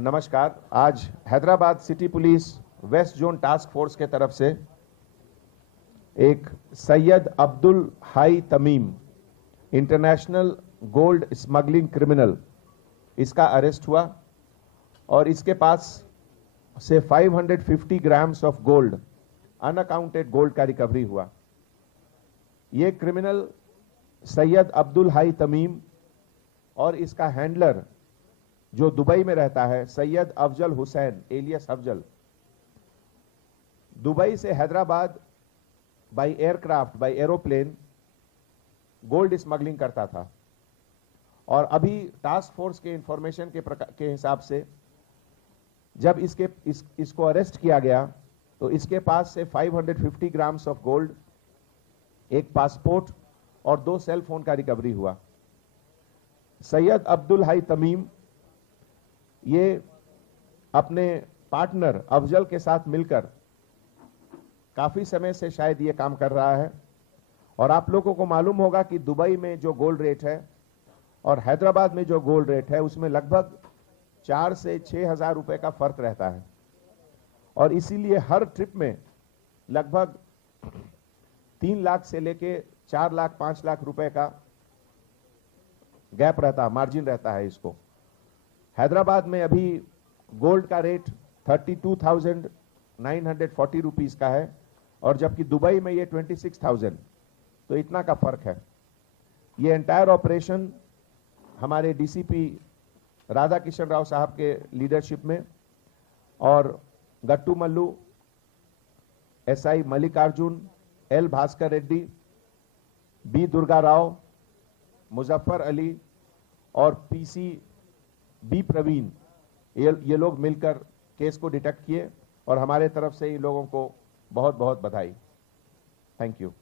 नमस्कार। आज Hyderabad city police west zone task force के तरफ से एक Syed Abdul Hai Tamim international gold smuggling criminal, इसका अरेस्ट हुआ और इसके पास से 550 grams of gold, unaccounted gold का रिकवरी हुआ। ये क्रिमिनल सैयद अब्दुल हाई तमीम और इसका हैंडलर जो दुबई में रहता है, सैयद अफजल हुसैन एलियस अफजल, दुबई से Hyderabad by aircraft, by aeroplane gold smuggling करता था। और अभी टास्क फोर्स के इंफॉर्मेशन के हिसाब से जब इसको अरेस्ट किया गया तो इसके पास से 550 ग्राम्स ऑफ गोल्ड, एक पासपोर्ट और 2 सेल फोन का रिकवरी हुआ। सैयद अब्दुल हाई तमीम ये अपने पार्टनर अफजल के साथ मिलकर काफी समय से शायद ये काम कर रहा है। और आप लोगों को मालूम होगा कि दुबई में जो गोल्ड रेट है और हैदराबाद में जो गोल्ड रेट है उसमें लगभग 4 से 6 हजार रुपए का फर्क रहता है। और इसीलिए हर ट्रिप में लगभग 3 लाख से लेके 4 लाख 5 लाख रुपए का गैप रहता है, मार्जिन रहता है इसको। हैदराबाद में अभी गोल्ड का रेट 32,940 रुपीस का है और जबकि दुबई में ये 26,000, तो इतना का फर्क है। ये एंटायर ऑपरेशन हमारे डीसीपी राधा किशन राव साहब के लीडरशिप में और Gattu Mallu, SI Mallikarjun, L Bhaskar Reddy, B Durga Rao, Muzaffar Ali और पीसी बी प्रवीण, ये लोग मिलकर केस को डिटेक्ट किए और हमारे तरफ से इन लोगों को बहुत बहुत बधाई। Thank you.